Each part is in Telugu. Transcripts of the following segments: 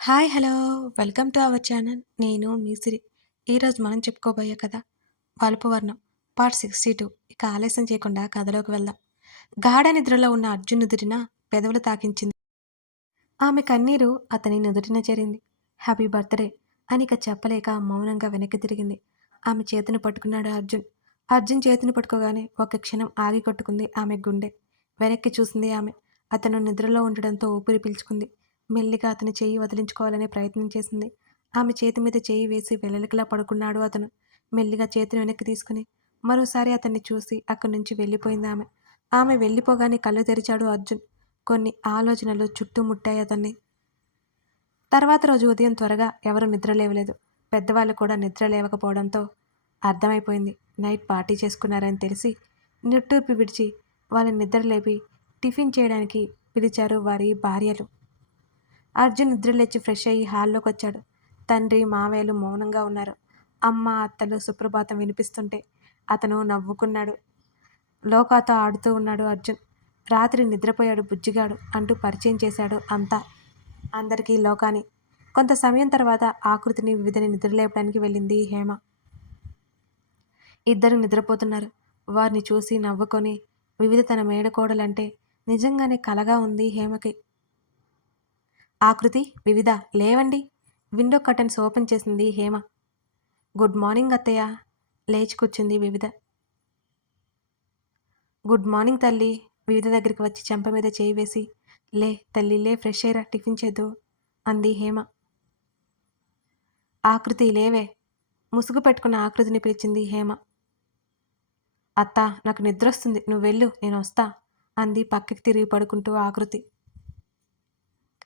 Hi hello! Welcome to our channel. నేను మీ సిరి. ఈరోజు మనం చెప్పుకోబోయే కథ 'వలుపు వర్ణం' పార్ట్ 62. ఇక ఆలస్యం చేయకుండా కథలోకి వెళ్దాం. గాఢ నిద్రలో ఉన్న అర్జున్ నుదుటిన పెదవులు తాకించింది. ఆమె కన్నీరు అతని నుదుటిన చేరింది. హ్యాపీ బర్త్‌డే అని ఇక చెప్పలేక మౌనంగా వెనక్కి తిరిగింది. ఆమె చేతిని పట్టుకున్నాడు అర్జున్. అర్జున్ చేతిని పట్టుకోగానే ఒక్క క్షణం ఆగి కొట్టుకుంది ఆమె గుండె. వెనక్కి చూసింది ఆమె. అతను నిద్రలో ఉండడంతో ఊపిరి పీల్చుకుంది. మెల్లిగా అతని చెయ్యి వదిలించుకోవాలనే ప్రయత్నం చేసింది. ఆమె చేతి మీద చెయ్యి వేసి వెల్లలికలా పడుకున్నాడు అతను. మెల్లిగా చేతిని వెనక్కి తీసుకుని మరోసారి అతన్ని చూసి అక్కడి నుంచి వెళ్ళిపోయింది ఆమె. ఆమె వెళ్ళిపోగానే కళ్ళు తెరిచాడు అర్జున్. కొన్ని ఆలోచనలు చుట్టుముట్టాయి అతన్ని. తర్వాత రోజు ఉదయం త్వరగా ఎవరు నిద్ర లేవలేదు. పెద్దవాళ్ళు కూడా నిద్ర లేవకపోవడంతో అర్థమైపోయింది. నైట్ పార్టీ చేసుకున్నారని తెలిసి నిట్టూర్పు విడిచి వాళ్ళని నిద్ర లేపి టిఫిన్ చేయడానికి పిలిచారు వారి భార్యలు. అర్జున్ నిద్రలేచి ఫ్రెష్ అయ్యి హాల్లోకి వచ్చాడు. తండ్రి మావయ్యలు మౌనంగా ఉన్నారు. అమ్మ అత్తలు సుప్రభాతం వినిపిస్తుంటే అతను నవ్వుకున్నాడు. లోకాతో ఆడుతూ ఉన్నాడు అర్జున్. రాత్రి నిద్రపోయాడు బుజ్జిగాడు అంటూ పరిచయం చేశాడు అందరికీ లోకాని. కొంత సమయం తర్వాత ఆకృతిని వివిధని నిద్రలేపడానికి వెళ్ళింది హేమ. ఇద్దరు నిద్రపోతున్నారు. వారిని చూసి నవ్వుకొని వివిధ తన మేడకోడలంటే నిజంగానే కలగా ఉంది హేమకి. ఆకృతి, వివిధ లేవండి. విండో కర్టన్స్ ఓపెన్ చేసింది హేమ. గుడ్ మార్నింగ్ అత్తయ్య. లేచి కూర్చుంది వివిధ. గుడ్ మార్నింగ్ తల్లి. వివిధ దగ్గరికి వచ్చి చెంప మీద చేయి వేసి లే తల్లి లే, ఫ్రెష్ అయ్యరా, టిఫిన్ చేద్దు అంది హేమ. ఆకృతి లేవే. ముసుగు పెట్టుకున్న ఆకృతిని పిలిచింది హేమ. అత్త, నాకు నిద్రొస్తుంది, నువ్వు వెళ్ళు, నేను వస్తా అంది పక్కకి తిరిగి పడుకుంటూ ఆకృతి.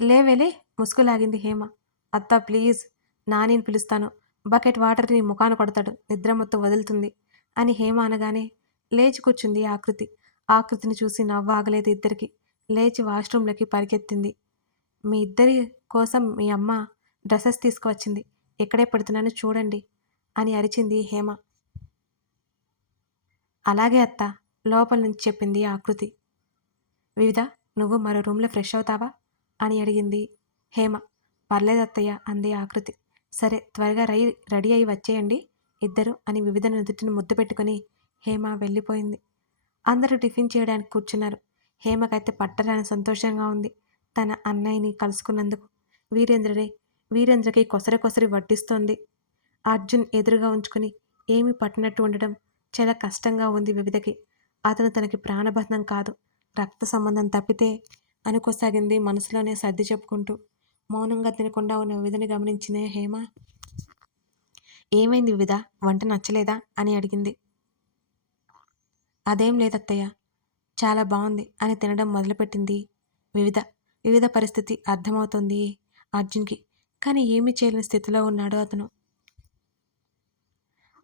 లేవేలే, ముసుగు లాగింది హేమ. అత్త ప్లీజ్, నానిని పిలుస్తాను, బకెట్ వాటర్ నీ ముఖాన కొడతాడు, నిద్ర మొత్తం వదులుతుంది అని హేమ అనగానే లేచి కూర్చుంది ఆకృతి. ఆకృతిని చూసి నవ్వు ఆగలేదు ఇద్దరికి. లేచి వాష్రూమ్లోకి పరిగెత్తింది. మీ ఇద్దరి కోసం మీ అమ్మ డ్రెస్సెస్ తీసుకువచ్చింది, ఎక్కడే పెడుతున్నానో చూడండి అని అరిచింది హేమ. అలాగే అత్త, లోపల నుంచి చెప్పింది ఆకృతి. వివిధ, నువ్వు మరో రూమ్లో ఫ్రెష్ అవుతావా అని అడిగింది హేమ. పర్లేదు అత్తయ్య అంది ఆకృతి. సరే, త్వరగా రెడీ అయి వచ్చేయండి ఇద్దరు అని వివిధ నుదుటిని ముద్దు పెట్టుకుని హేమ వెళ్ళిపోయింది. అందరూ టిఫిన్ చేయడానికి కూర్చున్నారు. హేమకైతే పట్టరాని సంతోషంగా ఉంది తన అన్నయ్యని కలుసుకున్నందుకు. వీరేంద్రకి కొసరి కొసరి వడ్డిస్తోంది. అర్జున్ ఎదురుగా ఉంచుకుని ఏమీ పట్టినట్టు ఉండడం చాలా కష్టంగా ఉంది వివిధకి. అతను తనకి ప్రాణబంధం కాదు, రక్త సంబంధం తప్పితే అనుకోసాగింది మనసులోనే సర్ది చెప్పుకుంటూ. మౌనంగా తినకుండా ఉన్న వివిధని గమనించిన హేమ, ఏమైంది వివిధ, వంట నచ్చలేదా అని అడిగింది. అదేం లేదత్తయ్య, చాలా బాగుంది అని తినడం మొదలుపెట్టింది వివిధ. వివిధ పరిస్థితి అర్థమవుతోంది అర్జున్కి. కానీ ఏమీ చేయలేని స్థితిలో ఉన్నాడు అతను.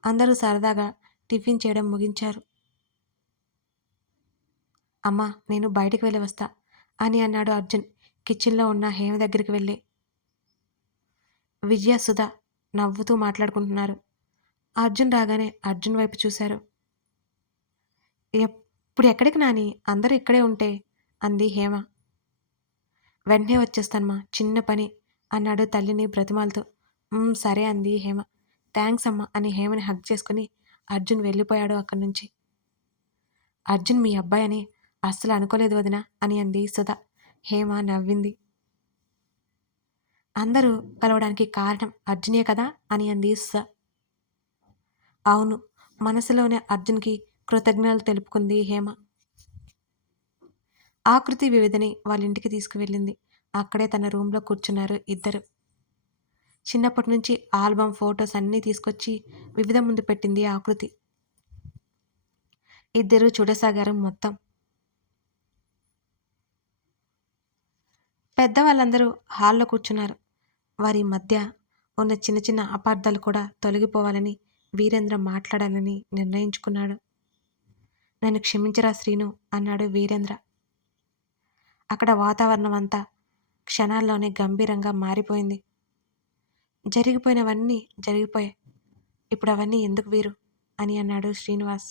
అందరూ సరదాగా టిఫిన్ చేయడం ముగించారు. అమ్మా, నేను బయటికి వెళ్ళి వస్తా అని అన్నాడు అర్జున్ కిచెన్లో ఉన్న హేమ దగ్గరికి వెళ్ళి. విజయ, సుధ నవ్వుతూ మాట్లాడుకుంటున్నారు. అర్జున్ రాగానే అర్జున్ వైపు చూశారు. ఇప్పుడు ఎక్కడికి నాని, అందరూ ఇక్కడే ఉంటే అంది హేమ. వెంటనే వచ్చేస్తానమ్మా, చిన్న పని అన్నాడు తల్లిని బ్రతిమాలుతూ. సరే అంది హేమ. థ్యాంక్స్ అమ్మా అని హేమని హగ్ చేసుకుని అర్జున్ వెళ్ళిపోయాడు అక్కడి నుంచి. అర్జున్ మీ అబ్బాయి అని అస్సలు అనుకోలేదు వదినా అని అంది సుధ. హేమ నవ్వింది. అందరూ కలవడానికి కారణం అర్జునే కదా అని అంది సుధ. అవును, మనసులోనే అర్జున్కి కృతజ్ఞతలు తెలుపుకుంది హేమ. ఆకృతి వివిధని వాళ్ళ ఇంటికి తీసుకువెళ్ళింది. అక్కడే తన రూమ్లో కూర్చున్నారు ఇద్దరు. చిన్నప్పటి నుంచి ఆల్బమ్ ఫొటోస్ అన్నీ తీసుకొచ్చి వివిధ ముందు పెట్టింది ఆకృతి. ఇద్దరు చూడసాగారు మొత్తం. పెద్దవాళ్ళందరూ హాల్లో కూర్చున్నారు. వారి మధ్య ఉన్న చిన్న చిన్న అపార్థాలు కూడా తొలగిపోవాలని వీరేంద్ర మాట్లాడాలని నిర్ణయించుకున్నాడు. నన్ను క్షమించరా శ్రీను అన్నాడు వీరేంద్ర. అక్కడ వాతావరణం అంతా క్షణాల్లోనే గంభీరంగా మారిపోయింది. జరిగిపోయినవన్నీ జరిగిపోయాయి, ఇప్పుడు అవన్నీ ఎందుకు వీరు అని అన్నాడు శ్రీనివాస్.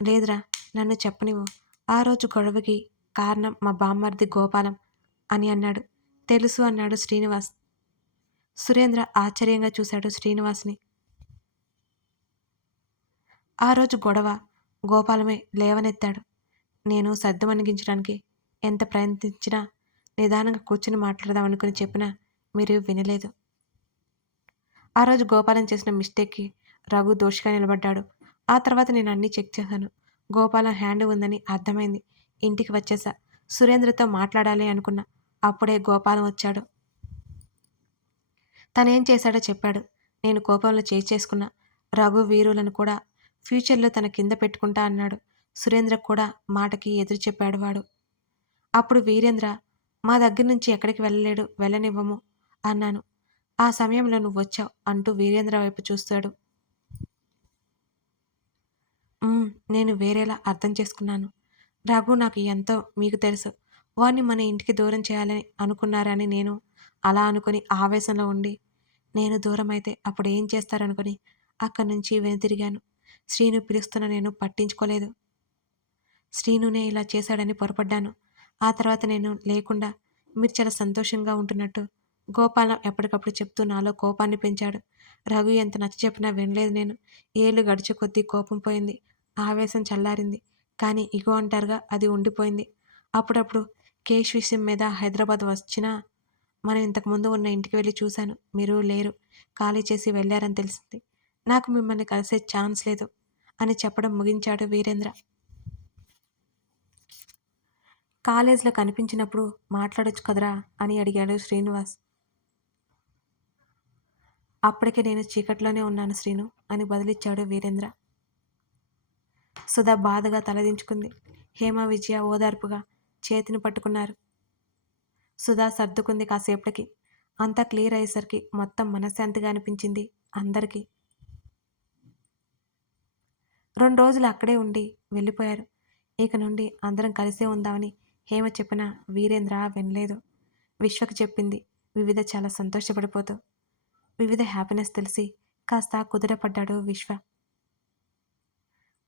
లేదురా, నన్ను చెప్పనివ్వు. ఆ రోజు గొడవకి కారణం మా బామ్మర్ది గోపాలం అని అన్నాడు తెలుసు అన్నాడు శ్రీనివాస్. సురేంద్ర ఆశ్చర్యంగా చూశాడు శ్రీనివాస్‌ని. ఆ రోజు గొడవ గోపాలమే లేవనెత్తాడు. నేను సద్దుమణిగించడానికి ఎంత ప్రయత్నించినా నిదానంగా కూర్చొని మాట్లాడదామనుకుని చెప్పినా మీరు వినలేదు. ఆ రోజు గోపాలం చేసిన మిస్టేక్‌కి రఘు దోషిగా నిలబడ్డాడు. ఆ తర్వాత నేను అన్నీ చెక్ చేశాను. గోపాలం హ్యాండ్ ఉందని అర్థమైంది. ఇంటికి వచ్చేసా. సురేంద్రతో మాట్లాడాలి అనుకున్నా. అప్పుడే గోపాలం వచ్చాడు. తనేం చేశాడో చెప్పాడు. నేను కోపంలో చేసుకున్నా. రఘు, వీరులను కూడా ఫ్యూచర్‌లో తన కింద పెట్టుకుంటా అన్నాడు. సురేంద్ర కూడా మాటకి ఎదురు చెప్పాడు వాడు. అప్పుడు వీరేంద్ర, మా దగ్గర నుంచి ఎక్కడికి వెళ్ళలేడు, వెళ్ళనివ్వము అన్నాను. ఆ సమయంలో నువ్వొచ్చావు అంటూ వీరేంద్ర వైపు చూస్తాడు. నేను వేరేలా అర్థం చేసుకున్నాను. రఘు నాకు ఎంతో మీకు తెలుసు. వాడిని మన ఇంటికి దూరం చేయాలని అనుకున్నారని నేను అలా అనుకుని ఆవేశంలో ఉండి నేను దూరమైతే అప్పుడేం చేస్తారనుకుని అక్కడి నుంచి వెనుతిరిగాను. శ్రీను పిలుస్తున్న నేను పట్టించుకోలేదు. శ్రీనునే ఇలా చేశాడని పొరపడ్డాను. ఆ తర్వాత నేను లేకుండా మీరు చాలా సంతోషంగా ఉంటున్నట్టు గోపాలం ఎప్పటికప్పుడు చెప్తూ నాలో కోపాన్ని పెంచాడు. రఘు ఎంత నచ్చచెప్పినా వినలేదు నేను. ఏళ్ళు గడిచే కొద్దీ కోపం పోయింది. ఆవేశం చల్లారింది. కానీ ఇగో అంటారుగా అది ఉండిపోయింది. అప్పుడప్పుడు కేష్ విషయం మీద హైదరాబాద్ వచ్చినా మనం ఇంతకుముందు ఉన్న ఇంటికి వెళ్ళి చూశాను. మీరు లేరు. ఖాళీ చేసి వెళ్ళారని తెలిసింది. నాకు మిమ్మల్ని కలిసే ఛాన్స్ లేదు అని చెప్పడం ముగించాడు వీరేంద్ర. కాలేజ్‌లో కనిపించినప్పుడు మాట్లాడొచ్చు కదరా అని అడిగాడు శ్రీనివాస్. అప్పటికే నేను చీకట్లోనే ఉన్నాను శ్రీను అని బదులిచ్చాడు వీరేంద్ర. సుధా బాధగా తలదించుకుంది. హేమ, విజయ ఓదార్పుగా చేతిని పట్టుకున్నారు. సుధా సర్దుకుంది కాసేపటికి. అంతా క్లియర్ అయ్యేసరికి మొత్తం మనశ్శాంతిగా అనిపించింది అందరికీ. 2 రోజులు అక్కడే ఉండి వెళ్ళిపోయారు. ఇక నుండి అందరం కలిసే ఉందామని హేమ చెప్పినా వీరేంద్ర వినలేదు. విశ్వకి చెప్పింది వివిధ చాలా సంతోషపడిపోతూ. వివిధ హ్యాపీనెస్ తెలిసి కాస్త కుదుటపడ్డాడు విశ్వ.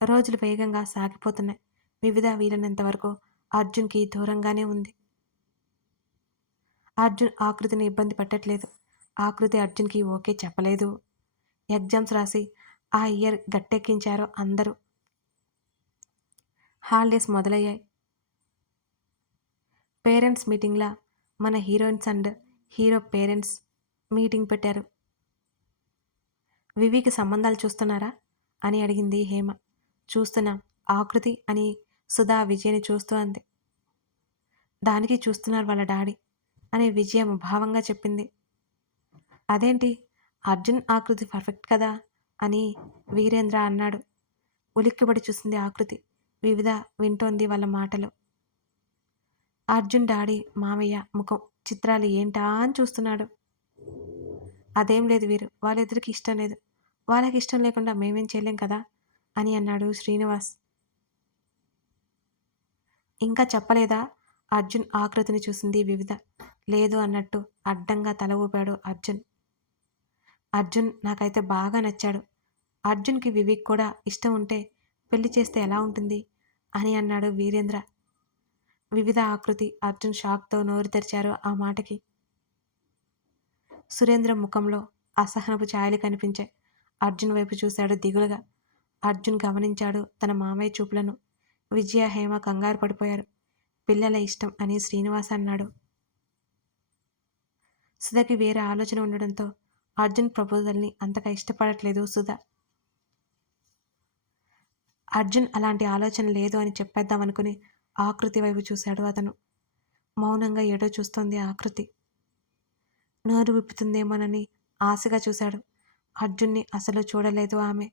రోజులు వేగంగా సాగిపోతున్నాయి. వివిధ వీలైనంత వరకు అర్జున్‌కి దూరంగానే ఉంది. అర్జున్ ఆకృతిని ఇబ్బంది పెట్టట్లేదు. ఆకృతి అర్జున్‌కి ఓకే చెప్పలేదు. ఎగ్జామ్స్ రాసి ఆ ఇయర్ గట్టెక్కించారు అందరూ. హాలిడేస్ మొదలయ్యాయి. పేరెంట్స్ మీటింగ్‌లా మన heroines and hero parents meeting పెట్టారు. వివికి సంబంధాలు చూస్తున్నారా అని అడిగింది హేమ. చూస్తున్నాం ఆకృతి అని సుధా విజయని చూస్తూ అంది. దానికి చూస్తున్నారు వాళ్ళ డాడీ అని విజయ ముభావంగా చెప్పింది. అదేంటి అర్జున్ ఆకృతి పర్ఫెక్ట్ కదా అని వీరేంద్ర అన్నాడు. ఉలిక్కిపడి చూసింది ఆకృతి. వివిధ వింటోంది వాళ్ళ మాటలు. అర్జున్ డాడీ మామయ్య ముఖం చిత్రాలు ఏంటా అని చూస్తున్నాడు. అదేం లేదు వీరు వాళ్ళిద్దరికి ఇష్టం లేదు. వాళ్ళకి ఇష్టం లేకుండా మేమేం చేయలేం కదా అని అన్నాడు శ్రీనివాస్. ఇంకా చెప్పలేదా అర్జున్ ఆకృతిని చూసింది వివిధ. లేదు అన్నట్టు అడ్డంగా తల ఊపాడు అర్జున్. అర్జున్ నాకైతే బాగా నచ్చాడు. అర్జున్కి వివిక్ కూడా ఇష్టం ఉంటే పెళ్లి చేస్తే ఎలా ఉంటుంది అని అన్నాడు వీరేంద్ర. వివిధ ఆకృతి అర్జున్ షాక్తో నోరు తెరిచారు ఆ మాటకి. సురేంద్ర ముఖంలో అసహనపు ఛాయలు కనిపించాయి. అర్జున్ వైపు చూశాడు దిగులుగా. అర్జున్ గమనించాడు తన మామయ్య చూపులను. విజయ, హేమ కంగారు పడిపోయారు. పిల్లల ఇష్టం అని శ్రీనివాస్ అన్నాడు. సుధకి వేరే ఆలోచన ఉండడంతో అర్జున్ ప్రపోజల్ని అంతగా ఇష్టపడట్లేదు సుధ. అర్జున్ అలాంటి ఆలోచన లేదు అని చెప్పేద్దామనుకుని ఆకృతి వైపు చూశాడు అతను. మౌనంగా ఏడో చూస్తోంది ఆకృతి. నోరు విప్పుతుందేమోనని ఆశగా చూశాడు. అర్జున్ని అసలు చూడలేదు ఆమె.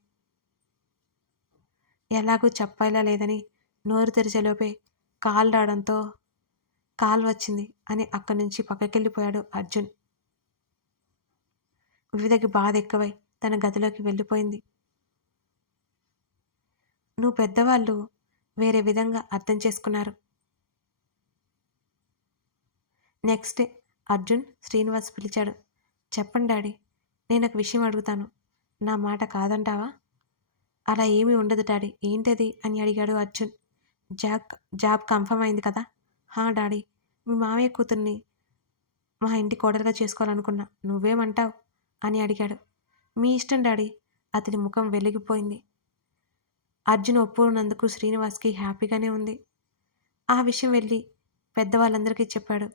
ఎలాగూ చెప్పేలా లేదని నోరు తెరిచేలోపే కాల్ రావడంతో కాల్ వచ్చింది అని అక్కడి నుంచి పక్కకెళ్ళిపోయాడు అర్జున్. వివిధకి బాధ ఎక్కువై తన గదిలోకి వెళ్ళిపోయింది. నువ్వు పెద్దవాళ్ళు వేరే విధంగా అర్థం చేసుకున్నారు. నెక్స్ట్ డే అర్జున్ శ్రీనివాస్ పిలిచాడు. చెప్పండి డాడీ, నేను ఒక విషయం అడుగుతాను. నా మాట కాదంటావా? అలా ఏమీ ఉండదు డాడీ. ఏంటది అని అడిగాడు అర్జున్. జాబ్ జాబ్ కన్ఫర్మ్ అయింది కదా? హా డాడీ, మీ మామయ్య కూతుర్ని మా ఇంటి కోడలుగా చేసుకోవాలనుకున్నా. నువ్వేమంటావు అని అడిగాడు. మీ ఇష్టం డాడీ. అతని ముఖం వెలిగిపోయింది. అర్జున్ ఒప్పుకున్నందుకు శ్రీనివాస్కి హ్యాపీగానే ఉంది. ఆ విషయం వెళ్ళి పెద్దవాళ్ళందరికీ చెప్పాడు.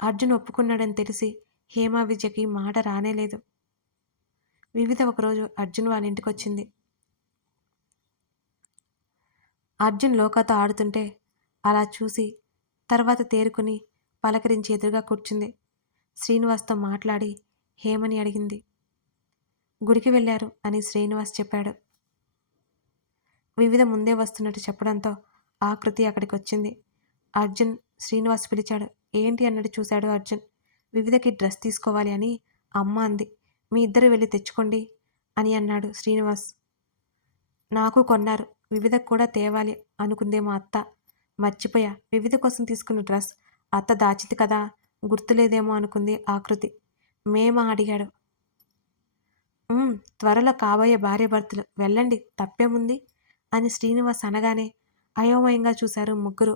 అర్జున్ ఒప్పుకున్నాడని తెలిసి హేమ విద్యకి మాట రానేలేదు. వివిధ ఒకరోజు అర్జున్ వాళ్ళ ఇంటికొచ్చింది. అర్జున్ లోకాతో ఆడుతుంటే అలా చూసి తర్వాత తేరుకుని పలకరించి ఎదురుగా కూర్చుంది. శ్రీనివాస్తో మాట్లాడి హేమని అడిగింది. గుడికి వెళ్ళారు అని శ్రీనివాస్ చెప్పాడు. వివిధ ముందే వస్తున్నట్టు చెప్పడంతో ఆకృతి అక్కడికి వచ్చింది. అర్జున్ శ్రీనివాస్ పిలిచాడు. ఏంటి అన్నట్టు చూశాడు అర్జున్. వివిధకి డ్రెస్ తీసుకోవాలి అని అమ్మ అంది. మీ ఇద్దరు వెళ్ళి తెచ్చుకోండి అని అన్నాడు శ్రీనివాస్. నాకు కొన్నారు. వివిధకు కూడా తేవాలి అనుకుందేమో అత్త. మర్చిపోయా. వివిధ కోసం తీసుకున్న డ్రెస్ అత్త దాచింది కదా, గుర్తులేదేమో అనుకుంది ఆకృతి. మేమా అడిగాడు. త్వరలో కాబోయే భార్యాభర్తలు వెళ్ళండి తప్పేముంది అని శ్రీనివాస్ అనగానే అయోమయంగా చూశారు ముగ్గురు.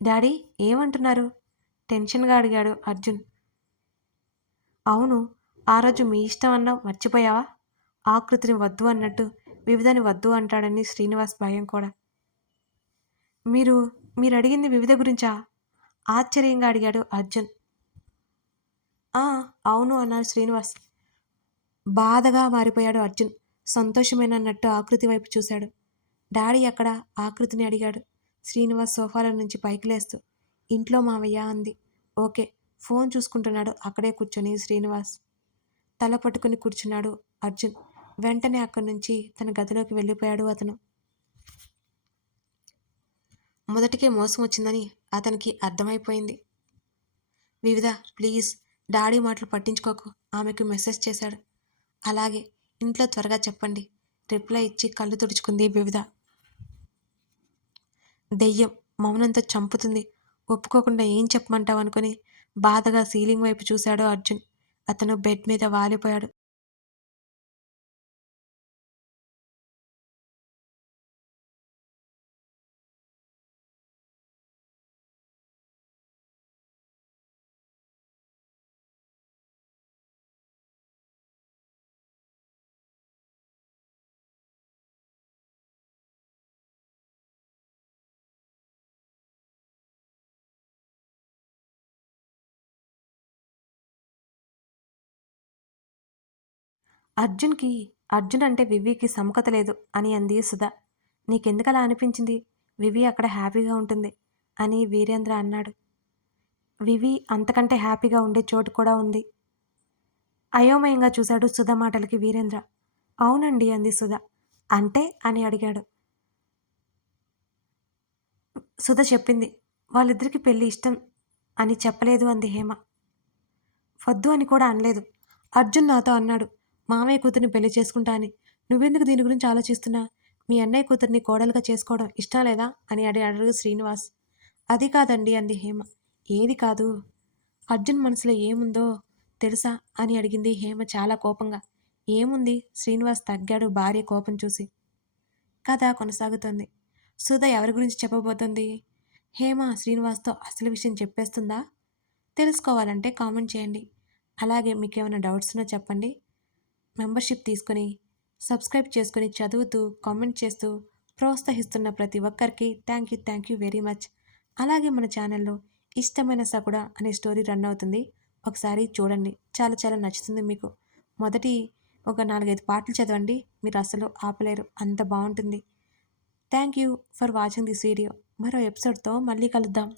డాడీ ఏమంటున్నారు టెన్షన్గా అడిగాడు అర్జున్. అవును, ఆ రోజు మీ ఇష్టం అన్నావు, మర్చిపోయావా? ఆకృతిని వద్దు అన్నట్టు వివిధని వద్దు అంటాడని శ్రీనివాస్ భయం కూడా. మీరు మీరు అడిగింది వివిధ గురించా? ఆశ్చర్యంగా అడిగాడు అర్జున్. అవును అన్నాడు శ్రీనివాస్. బాధగా మారిపోయాడు అర్జున్. సంతోషమేనన్నట్టు ఆకృతి వైపు చూశాడు. డాడీ ఎక్కడ ఆకృతిని అడిగాడు శ్రీనివాస్ సోఫాలో నుంచి పైకి లేస్తూ. ఇంట్లో మావయ్య అంది. ఓకే. ఫోన్ చూసుకుంటున్నాడు అక్కడే కూర్చొని శ్రీనివాస్. తల పట్టుకుని కూర్చున్నాడు అర్జున్. వెంటనే అక్కడి నుంచి తన గదిలోకి వెళ్ళిపోయాడు అతను. మొదటికే మోసం వచ్చిందని అతనికి అర్థమైపోయింది. వివిధ ప్లీజ్ డాడీ మాటలు పట్టించుకోకు ఆమెకు మెసేజ్ చేశాడు. అలాగే ఇంట్లో త్వరగా చెప్పండి రిప్లై ఇచ్చి కళ్ళు తుడుచుకుంది వివిధ. దెయ్యం మౌనంతో చంపుతుంది, ఒప్పుకోకుండా ఏం చెప్పమంటావు అనుకుని బాధగా సీలింగ్ వైపు చూశాడు అర్జున్. అతను బెడ్ మీద వాలిపోయాడు. అర్జున్ అంటే వివికి సముఖత లేదు అని అంది సుధ. నీకెందుకలా అనిపించింది? వివి అక్కడ హ్యాపీగా ఉంటుంది అని వీరేంద్ర అన్నాడు. వివి అంతకంటే హ్యాపీగా ఉండే చోటు కూడా ఉంది. అయోమయంగా చూశాడు సుధ మాటలకి వీరేంద్ర. అవునండి అంది సుధ. అంటే అని అడిగాడు. సుధ చెప్పింది. వాళ్ళిద్దరికి పెళ్లి ఇష్టం అని చెప్పలేదు అంది హేమ. వద్దు అని కూడా అనలేదు. అర్జున్ నాతో అన్నాడు మామయ్య కూతుర్ని పెళ్లి చేసుకుంటా అని. నువ్వెందుకు దీని గురించి ఆలోచిస్తున్నా? మీ అన్నయ్య కూతుర్ని కోడలుగా చేసుకోవడం ఇష్టం లేదా అని అడిగాడు శ్రీనివాస్. అది కాదండి అంది హేమ. ఏది కాదు? అర్జున్ మనసులో ఏముందో తెలుసా అని అడిగింది హేమ చాలా కోపంగా. ఏముంది? శ్రీనివాస్ తగ్గాడు భార్య కోపం చూసి. కథ కొనసాగుతుంది. సుధ ఎవరి గురించి చెప్పబోతుంది? హేమ శ్రీనివాస్తో అసలు విషయం చెప్పేస్తుందా? తెలుసుకోవాలంటే కామెంట్ చేయండి. అలాగే మీకేమైనా డౌట్స్ ఉన్నా చెప్పండి. మెంబర్షిప్ తీసుకొని సబ్స్క్రైబ్ చేసుకొని చదువుతూ కామెంట్ చేస్తూ ప్రోత్సహిస్తున్న ప్రతి ఒక్కరికి థ్యాంక్ యూ వెరీ మచ్. అలాగే మన ఛానల్లో ఇష్టమైన సకుడ అనే స్టోరీ రన్ అవుతుంది. ఒకసారి చూడండి, చాలా చాలా నచ్చుతుంది మీకు. మొదటి ఒక 4-5 పాటలు చదవండి, మీరు అసలు ఆపలేరు, అంత బాగుంటుంది. Thank you for watching this video. మరో ఎపిసోడ్తో మళ్ళీ కలుద్దాం.